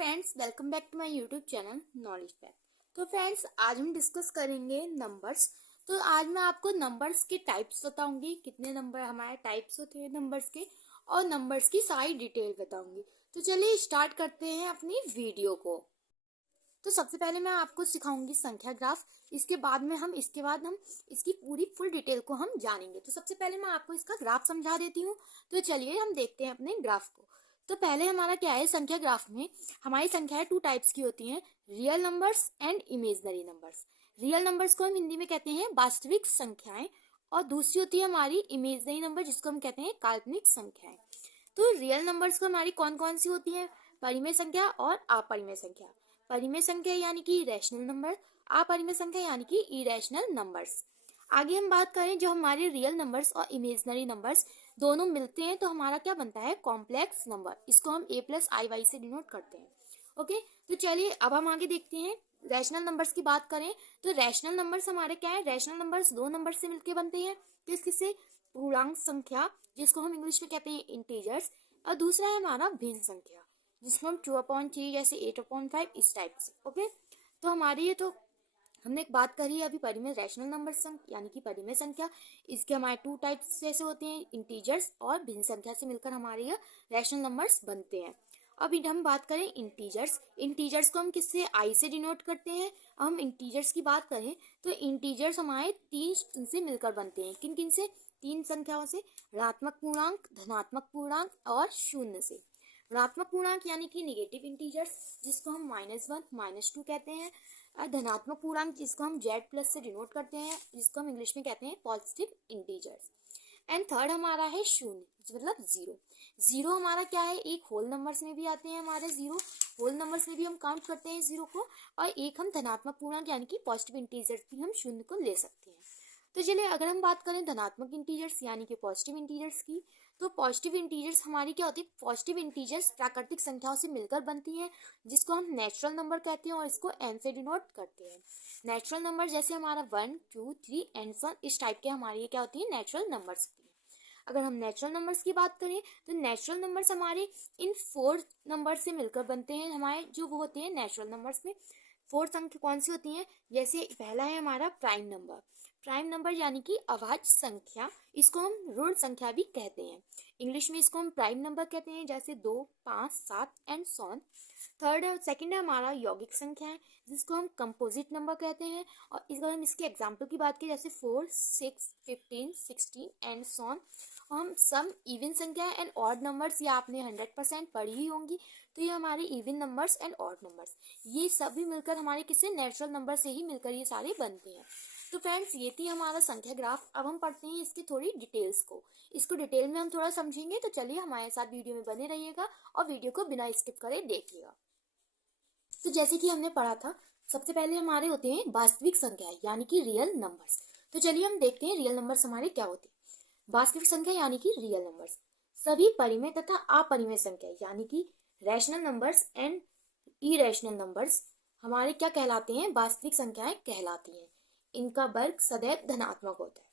Friends, welcome back to my YouTube channel knowledge pack. तो friends, आज हम discuss करेंगे नंबर्स। तो आज मैं आपको नंबर्स के टाइप्स बताऊंगी, कितने नंबर हमारे टाइप्स होते हैं नंबर्स के, और नंबर्स की सारी डिटेल बताऊंगी। तो चलिए स्टार्ट करते हैं अपनी वीडियो को। तो सबसे पहले मैं आपको सिखाऊंगी संख्या ग्राफ। इसके बाद हम इसकी पूरी फुल डिटेल को हम जानेंगे। तो सबसे पहले मैं आपको इसका ग्राफ समझा देती हूँ। तो चलिए हम देखते हैं अपने ग्राफ को। तो पहले हमारा क्या है, संख्या ग्राफ में हमारी संख्याएं टू टाइप्स की होती हैं, real numbers and imaginary numbers. Real numbers को हम हिंदी में कहते हैं वास्तविक संख्याएं, और दूसरी होती है हमारी इमेजनरी नंबर, जिसको हम कहते हैं काल्पनिक संख्याएं। तो रियल नंबर्स को हमारी कौन कौन सी होती हैं? परिमेय संख्या और अपरिमेय संख्या। परिमेय संख्या यानी कि रैशनल नंबर, अपरिमेय संख्या यानी कि इरेशनल नंबर्स। आगे हम बात करें, जो हमारे रियल नंबर्स और इमेजनरी नंबर्स दोनों मिलते हैं तो हमारा क्या बनता है? Complex number. इसको हम a प्लस आई वाई से डिनोट करते हैं। ओके, तो चलिए अब हम आगे देखते हैं। रैशनल नंबर्स की बात करें तो रैशनल नंबर्स हमारे क्या है? रैशनल नंबर्स दो नंबर से मिलकर बनते हैं। किससे? पूर्णांक संख्या, जिसको हम इंग्लिश में कहते हैं इंटीजर्स, और दूसरा है हमारा भिन्न संख्या, जिसको हम 2/3 जैसे 8/5 इस टाइप से। ओके, तो हमारी ये तो हमने एक बात करी अभी परिमेय रैशनल नंबर यानी कि परिमेय संख्या। इसके हमारे टू टाइप्स जैसे होते हैं, इंटीजर्स और भिन्न संख्या से मिलकर हमारे ये रैशनल नंबर्स बनते हैं। अभी हम बात करें इंटीजर्स। इंटीजर्स को हम किससे? आई से डिनोट करते हैं। हम इंटीजर्स की बात करें तो इंटीजर्स हमारे तीन से मिलकर बनते हैं। किन किन से? तीन संख्याओं से, ऋणात्मक पूर्णांक, धनात्मक पूर्णांक और शून्य से। ऋणात्मक पूर्णांक यानी कि निगेटिव इंटीजर्स, जिसको हम -1, -2 कहते हैं। धनात्मक पूर्णांक जिसको हम z प्लस से डिनोट करते हैं, जिसको हम इंग्लिश में कहते हैं पॉजिटिव इंटीजर्स। एंड थर्ड हमारा है शून्य, मतलब जीरो। जीरो हमारा क्या है? एक होल नंबर्स में भी आते हैं हमारे जीरो, होल नंबर्स में भी हम काउंट करते हैं जीरो को, और एक हम धनात्मक पूर्णांक यानी कि पॉजिटिव इंटीजर्स भी हम शून्य को ले सकते हैं। तो चलिए अगर हम बात करें धनात्मक इंटीजर्स यानी कि पॉजिटिव इंटीजर्स की, तो पॉजिटिव इंटीजर्स हमारी क्या होती है? पॉजिटिव इंटीजर्स प्राकृतिक संख्याओं से मिलकर बनती हैं, जिसको हम नेचुरल नंबर कहते हैं, और इसको n से डिनोट करते हैं। नेचुरल नंबर जैसे हमारा 1, 2, 3 एंड सन, इस टाइप के हमारे ये क्या होती है? नेचुरल नंबर्स होती है। अगर हम नेचुरल नंबर्स की बात करें तो नेचुरल नंबर्स हमारे इन 4 नंबर से मिलकर बनते हैं। हमारे जो वो होते हैं नेचुरल नंबर्स में 4 संख्या कौन सी होती हैं? जैसे पहला है हमारा प्राइम नंबर। प्राइम नंबर यानी कि अभाज्य संख्या, इसको हम ऋण संख्या भी कहते हैं। इंग्लिश में इसको हम प्राइम नंबर कहते हैं, जैसे 2, 5, 7 एंड सॉन। सेकंड है हमारा यौगिक संख्या है, जिसको हम कंपोजिट नंबर कहते हैं। और इस बार हम इसके एग्जाम्पल की बात करें, जैसे 4, 6, 15, 16 एंड सॉन। हम सम इवन संख्या एंड ऑड नंबर्स, ये आपने 100% पढ़ी ही होंगी। तो ये हमारे even numbers and odd numbers, ये सभी मिलकर हमारे किससे? नेचुरल नंबर से ही मिलकर ये सारे बनते हैं। तो फ्रेंड्स, ये थी हमारा संख्या ग्राफ। अब हम पढ़ते हैं इसकी थोड़ी डिटेल्स को। इसको डिटेल में हम थोड़ा समझेंगे। तो चलिए हमारे साथ वीडियो में बने रहिएगा और वीडियो को बिना स्किप करे देखिएगा। तो जैसे कि हमने पढ़ा था, सबसे पहले हमारे होते हैं वास्तविक संख्या यानी कि रियल नंबर्स। तो चलिए हम देखते हैं रियल नंबर्स हमारे क्या होते हैं। वास्तविक संख्या यानी कि रियल नंबर्स सभी परिमेय तथा अपरिमेय संख्या यानी कि rational numbers and irrational numbers हमारे क्या कहलाते हैं? वास्तविक संख्याएं कहलाती हैं। इनका वर्ग सदैव धनात्मक होता है।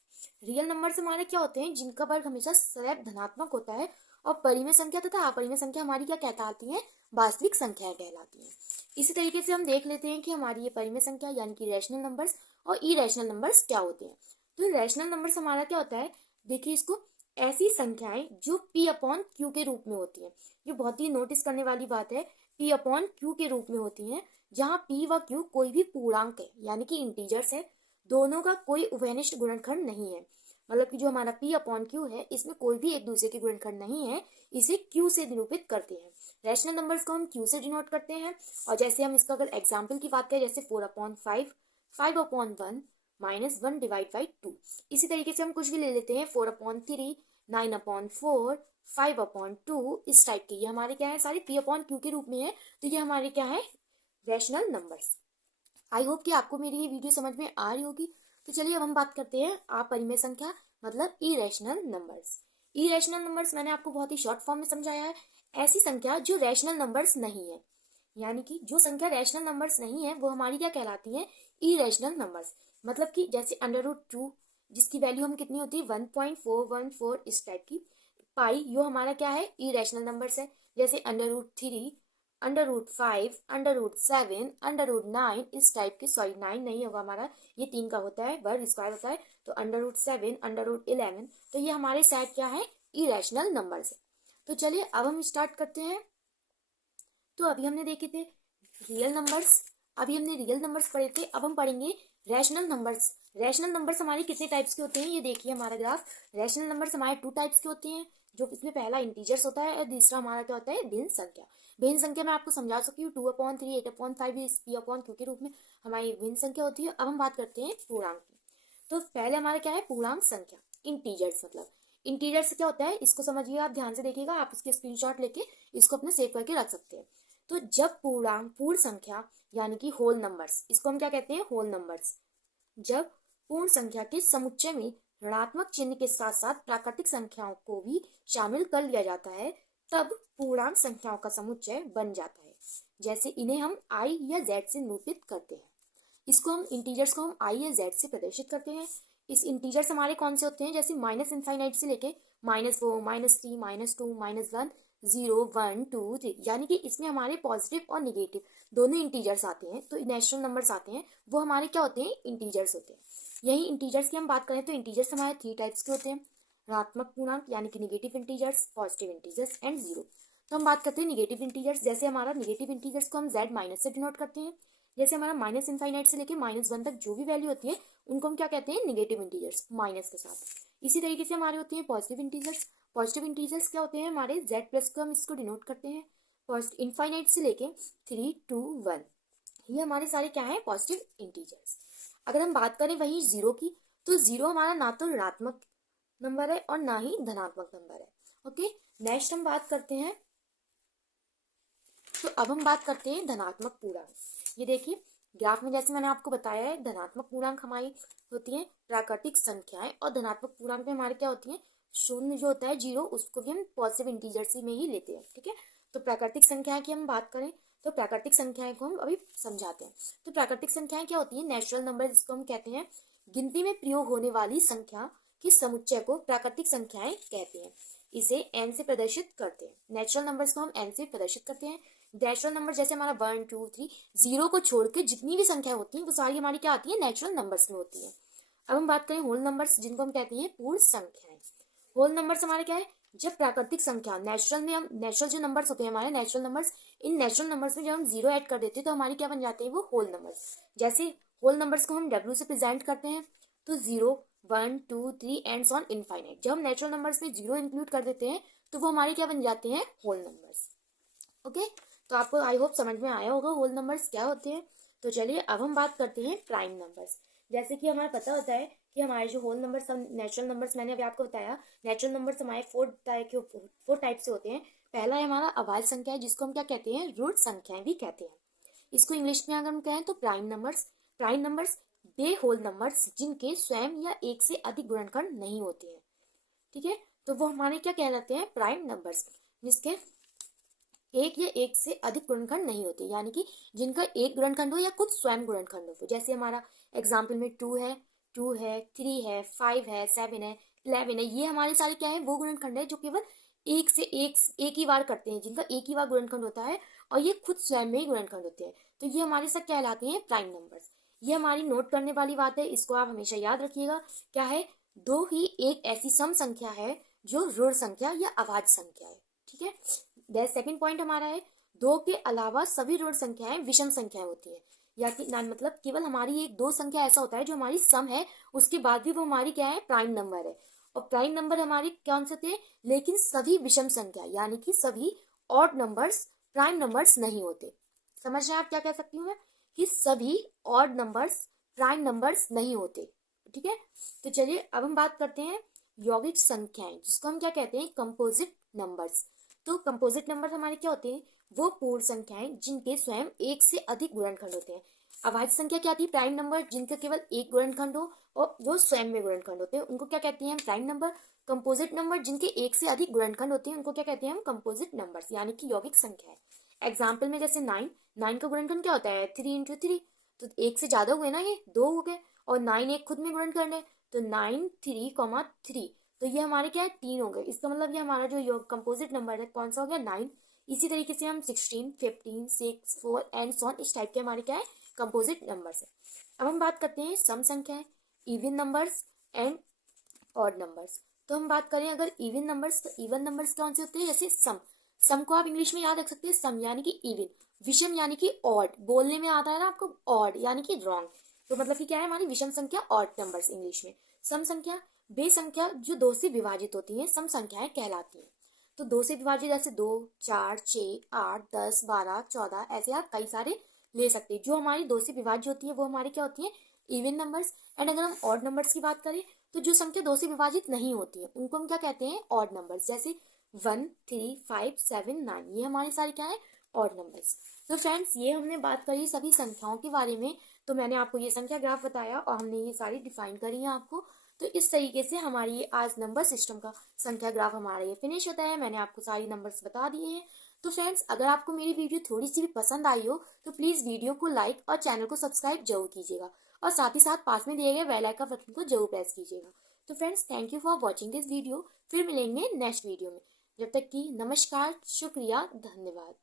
रियल नंबर्स हमारे क्या होते हैं? जिनका वर्ग हमेशा सदैव धनात्मक होता है। और परिमेय संख्या तथा अपरिमेय संख्या हमारी क्या कहलाती हैं? वास्तविक संख्याएं कहलाती हैं। इसी तरीके से हम देख लेते हैं कि हमारी ये परिमेय संख्या यानी कि रैशनल नंबर्स और इरेशनल नंबर्स क्या होते हैं। तो रैशनल नंबर्स हमारा क्या होता है? देखिए इसको, ऐसी संख्याएं जो p/q के रूप में होती हैं। ये बहुत ही नोटिस करने वाली बात है, p/q के रूप में होती हैं, जहाँ p व q कोई भी पूर्णांक है यानी कि इंटीजर्स है। दोनों का कोई उभयनिष्ठ गुणनखंड नहीं है, मतलब कि जो हमारा p/q है, इसमें कोई भी एक दूसरे के गुणनखंड नहीं है। इसे q से निरूपित करते हैं। रैशनल नंबर्स को हम q से डिनोट करते हैं। और जैसे हम इसका अगर एग्जाम्पल की बात करें, जैसे 4/5, 5/1, -1/2। इसी तरीके से हम कुछ भी ले लेते हैं, 4/3, 9/4, 5/2, इस टाइप के। ये हमारे क्या है? सारे p/q के रूप में है। तो ये हमारे क्या है? Rational numbers. आई होप कि आपको मेरी ये वीडियो समझ में आ रही होगी। तो चलिए अब हम बात करते हैं अपरिमेय संख्या, मतलब इरेशनल नंबर्स। इरेशनल नंबर्स मैंने आपको बहुत ही शॉर्ट फॉर्म में समझाया है। ऐसी संख्या जो रैशनल नंबर्स नहीं है, यानी कि जो संख्या रैशनल नंबर्स नहीं है वो हमारी क्या कहलाती है? Irrational numbers. मतलब कि जैसे √2, जिसकी वैल्यू हम कितनी होती है? 1.414, इस टाइप की। पाई, यो हमारा क्या है? इरेशनल नंबर्स है। जैसे √3, √5, √7, √9 इस टाइप के, सॉरी 9 नहीं होगा हमारा, ये 3 का होता है, वर्ग स्क्वायर होता है, तो √7, √11, तो ये हमारे सेट क्या है, इरेशनल नंबर्स है। तो चलिए अब हम स्टार्ट करते हैं। तो अभी हमने देखे थे रियल नंबर्स, अभी हमने रियल नंबर्स पढ़े थे, अब हम पढ़ेंगे रैशनल नंबर्स। रैशनल नंबर्स हमारे कितने टाइप्स के होते हैं, ये देखिए हमारा ग्राफ। रैशनल नंबर्स हमारे 2 टाइप्स के होते हैं, जो इसमें पहला इंटीजर्स होता है और दूसरा हमारा क्या होता है, भिन्न संख्या। भिन्न संख्या मैं आपको समझा सकती हूँ, 2/3, 8/5 इस P/Q के रूप में हमारी भिन्न संख्या होती है। अब हम बात करते हैं पूर्णांक की। तो पहले हमारा क्या है, पूर्णांक संख्या, इंटीजर्स। मतलब इंटीजर्स क्या होता है, इसको समझिए, आप ध्यान से देखिएगा, आप इसके स्क्रीनशॉट लेके इसको अपने सेव करके रख सकते हैं। तो जब पूर्णांक, पूर्ण संख्या यानी कि होल नंबर्स, इसको हम क्या कहते हैं, होल नंबर्स, जब पूर्ण संख्या के समुच्चय में ऋणात्मक चिन्ह के साथ साथ प्राकृतिक संख्याओं को भी शामिल कर लिया जाता है, तब पूर्णांक संख्याओं का समुच्चय बन जाता है। जैसे इन्हें हम i या z से निरूपित करते हैं। इसको हम इंटीजर्स को हम i या z से प्रदर्शित करते हैं। इस इंटीजर्स हमारे कौन से होते हैं, जैसे -∞ से लेके -4, -3, -2, -1, 0, 1, 2, 3, यानी कि इसमें हमारे पॉजिटिव और निगेटिव दोनों इंटीजर्स आते हैं। तो नेचुरल नंबर्स आते हैं, वो हमारे क्या होते हैं, इंटीजर्स होते हैं। यही इंटीजर्स की हम बात करें तो इंटीजर्स हमारे 3 टाइप्स के होते हैं, ऋणात्मक पूर्णांक यानी कि negative integers, positive integers and zero. तो हम बात करते हैं निगेटिव इंटीजर्स। जैसे हमारा निगेटिव इंटीजर्स को हम z माइनस से डिनोट करते हैं। जैसे हमारा -∞ से लेके -1 तक जो भी वैल्यू होती है उनको हम क्या कहते हैं, निगेटिव इंटीजर्स, माइनस के साथ। इसी तरीके से हमारे होते हैं पॉजिटिव इंटीजर्स। पॉजिटिव इंटीजर्स क्या होते हैं हमारे, z+ को हम इसको डिनोट करते हैं, इनफाइनाइट से लेके 3, 2, 1, ये हमारे सारे क्या है, पॉजिटिव इंटीजर्स। अगर हम बात करें वही जीरो की, तो जीरो हमारा ना तो ऋणात्मक नंबर है और ना ही धनात्मक नंबर है। ओके, नेक्स्ट हम बात करते हैं, तो अब हम बात करते हैं धनात्मक पूर्णांक। ये देखिए ग्राफ में जैसे मैंने आपको बताया है, धनात्मक पूर्णांक हमारी होती है प्राकृतिक संख्याएं, और धनात्मक पूर्णांक में हमारे क्या होती है, शून्य जो होता है, जीरो, उसको भी हम पॉजिटिव इंटीजर्स में ही लेते हैं। ठीक है, तो प्राकृतिक संख्याएं की हम बात करें तो प्राकृतिक संख्याएं को हम अभी समझाते हैं। तो प्राकृतिक संख्याएं क्या होती है, नेचुरल नंबर, जिसको हम कहते हैं गिनती में प्रयोग होने वाली संख्या के समुच्चय को प्राकृतिक संख्याएं कहते हैं। इसे n से प्रदर्शित करते हैं। नेचुरल नंबर्स को हम n से प्रदर्शित करते हैं। नेचुरल नंबर जैसे हमारा 1, 2, 3, 0 को छोड़ के जितनी भी संख्या होती है वो सारी हमारी क्या आती है, नेचुरल नंबर्स में होती है। अब हम बात करें होल नंबर्स, जिनको हम कहते हैं पूर्ण संख्याएं। होल नंबर्स हमारे क्या है, जब प्राकृतिक संख्या, नेचुरल में हम, नेचुरल जो नंबर्स होते हैं हमारे natural numbers, in natural numbers में जब हम 0 ऐड कर देते हैं तो हमारी क्या बन जाते हैं, वो होल नंबर्स। जैसे होल नंबर्स को हम w से प्रेजेंट करते हैं, तो 0, 1, 2, 3 एंड ऑन इनफाइनाइट। जब हम नेचुरल नंबर्स में 0 इंक्लूड कर देते हैं तो वो हमारे क्या बन जाते हैं, होल नंबर्स। ओके, तो आपको आई होप समझ में आया होगा होल नंबर्स क्या होते हैं। तो चलिए अब हम बात करते हैं प्राइम नंबर्स। जैसे कि हमें पता होता है कि हमारे जो होल नंबर्स, नेचुरल नंबर्स, मैंने अभी आपको बताया नेचुरल नंबर्स हमारे 4 टाइप से होते हैं। पहला है हमारा अभाज्य संख्या, जिसको हम क्या कहते हैं, रूट संख्याएं भी कहते हैं। इसको इंग्लिश में अगर हम कहें तो प्राइम नंबर्स। प्राइम नंबर्स वे होल नंबर्स जिनके स्वयं या एक से अधिक गुणनखंड नहीं होते हैं। ठीक है, तो वो हमारे क्या कहलाते हैं, प्राइम नंबर्स, जिसके एक या एक से अधिक गुणनखंड नहीं होते, यानी कि जिनका एक गुणनखंड हो या खुद स्वयं गुणनखंड हो। जैसे हमारा एग्जाम्पल में 2 है, 3 है, 5 है, 7 है, 11 है, ये हमारे सारे क्या है, वो गुणनखंड है जो केवल एक ही बार करते हैं, जिनका एक ही बार गुणनखंड होता है और ये खुद स्वयं में ही गुणनखंड होते हैं। तो ये हमारे साथ कहलाते हैं प्राइम नंबर्स। ये हमारी नोट करने वाली बात है, इसको आप हमेशा याद रखिएगा। क्या है, दो ही एक ऐसी सम संख्या है जो ऋण संख्या या अभाज्य संख्या है। ठीक है, सेकंड पॉइंट हमारा है, दो के अलावा सभी ऋण संख्याएं विषम संख्याएं होती हैं, या कि मतलब केवल हमारी एक दो संख्या ऐसा होता है जो हमारी सम है, उसके बाद भी वो हमारी क्या है, प्राइम नंबर है। और प्राइम नंबर हमारे कौन से थे, लेकिन सभी विषम संख्या यानी कि सभी ऑड नंबर्स प्राइम नंबर्स नहीं होते। समझ रहे हैं आप क्या कह सकती हूँ मैं, कि सभी ऑड नंबर्स प्राइम नंबर्स नहीं होते। ठीक है, तो चलिए अब हम बात करते हैं यौगिक संख्याएं, जिसको हम क्या कहते हैं, कंपोजिट नंबर्स। तो कंपोजिट नंबर हमारे क्या होते हैं, वो पूर्ण संख्याएं जिनके स्वयं एक से अधिक गुणनखंड होते हैं। अभाज्य संख्या क्या थी, प्राइम नंबर जिनका केवल एक गुणनखंड हो और वो स्वयं में गुणनखंड होते हैं, उनको क्या कहते हैं हम, प्राइम नंबर। कंपोजिट नंबर जिनके एक से अधिक गुणनखंड होते हैं उनको क्या कहते हैं हम, कंपोजिट नंबर्स, यानी कि यौगिक संख्याएं। एग्जाम्पल में जैसे 9 का गुणनखंड क्या होता है, 3 × 3, तो एक से ज्यादा हुए ना, ये 2 हो गए, और 9 एक खुद में गुणनखंड है, तो 9, 3, 3, तो ये हमारे क्या है, 3 हो गए। इसका मतलब ये हमारा जो योग कंपोजिट नंबर है कौन सा हो गया, 9। इसी तरीके से हम 16, 15, 6, 4 एंड सो ऑन, इस टाइप के हमारे क्या है कंपोजिट नंबर्स है। अब हम बात करते हैं सम संख्या, even numbers and odd numbers. तो हम बात करें अगर इवन नंबर्स, तो इवन नंबर्स कौन से होते हैं, जैसे सम को आप इंग्लिश में याद रख सकते हैं सम यानी कि इवन, विषम यानी कि ऑड, बोलने में आता है ना आपको ऑड यानी कि रॉन्ग, तो मतलब कि क्या है हमारी विषम संख्या ऑड नंबर्स इंग्लिश में। सम संख्या बे संख्या जो दो से विभाजित होती है सम संख्याएं कहलाती हैं। तो दो से विभाजित जैसे 2, 4, 6, 8, 10, 12, 14, ऐसे आप कई सारे ले सकते हैं। जो हमारी दो से विभाज्य होती है वो हमारी क्या होती है इवन नंबर्स। एंड अगर हम ऑड नंबर्स की बात करें तो जो संख्या दो से विभाजित नहीं होती है उनको हम क्या कहते हैं ऑड नंबर्स, जैसे 1, 3, 5, 7, 9, ये हमारी सारी क्या है ऑड नंबर्स। तो फ्रेंड्स ये हमने बात करी सभी संख्याओं के बारे में। तो मैंने आपको ये संख्या ग्राफ बताया और हमने ये सारी डिफाइन करी है आपको। तो इस तरीके से हमारी ये आज नंबर सिस्टम का संख्या ग्राफ हमारा ये फिनिश होता है। मैंने आपको सारी नंबर्स बता दिए हैं। तो फ्रेंड्स अगर आपको मेरी वीडियो थोड़ी सी भी पसंद आई हो तो प्लीज़ वीडियो को लाइक और चैनल को सब्सक्राइब जरूर कीजिएगा और साथ ही साथ पास में दिए गए बेल आइकन बटन को जरूर प्रेस कीजिएगा। तो friends thank you for watching this video. फिर मिलेंगे नेक्स्ट वीडियो में। जब तक कि नमस्कार, शुक्रिया, धन्यवाद।